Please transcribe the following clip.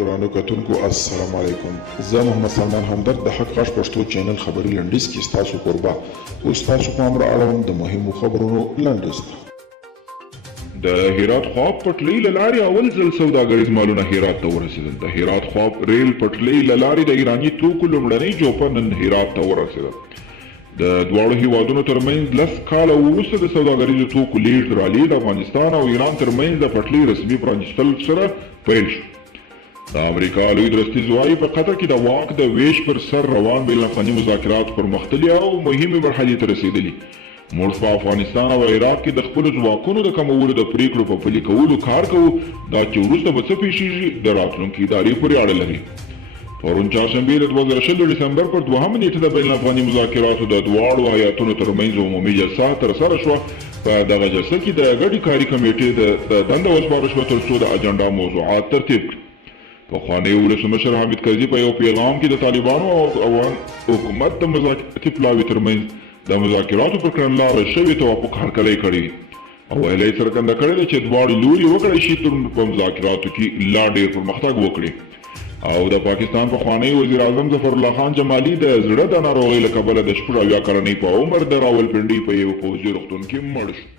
ګرانو کتونکو السلام علیکم. زه محمد سلمان همدرد د حق غږ پښتو چینل خبري لنډیز کې ستاسو قربا اوس تاسو پام را اړوم د مهمو خبرونو لنډیز ته. د هرات خواب پټلۍ له لارې اول ځل سوداګریز مالونه هرات ته ورسېدل. د هرات خواب ریل پټلۍ له لارې د ایراني توکو لومړنۍ جوپه نن هرات ته ورسېده. د دواړو هیوادونو ترمنځ 10 کاله وروسته د سوداګریزو توکو لیږد رالېږد د افغانستان او ایران ترمنځ د پټلۍ رسمي پرانیستل سره پیل شو. د امریکا لوی درستیز وايي په قطر کې د واک د ویش پر سر روان بین الافغاني مذاکرات پرمختللي او مهمې مرحلې ته رسېدلي. موږ په افغانستان او عراق کې د خپلو ځواکونو د کمولو د پریکړو په پلي کولو کار کوو. دا چې وروسته به څه پیښیږي د راتلونکي ادارې پورې اړه لري. پرون چهارشنبې د 2020 ډسمبر پر 2 نیټه د بین الافغاني مذاکراتو د دواړو هیاتونو ترمنځ عمومي جلسه ترسره شوه. په دغه جلسه کې د ګډې کاري کمیټې د دنده وسپارل شوه تر څو د اجنډا موضوعات ترتیب کړي. پخوانی ولسمشر حامد کرزي په یو پیغام کې د طالبانو او افغان حکومت د مذاکراتي پلاوي ترمنځ د مذاکراتو پر کړنلاره شوي توافق هرکلی کړی او ویلې یې څرګنده کړې ده چې دواړې لوري وکړی شي په مذاکراتو کې لا ډېر پرمختګ وکړي. او د پاکستان پخوانی وزیر اعظم ظفر الله خان جمالي د زړه د ناروغۍ له کبله د 80 کلنۍ په عمر د راولپنډۍ په یو پوځي روغتون کې مړ شو.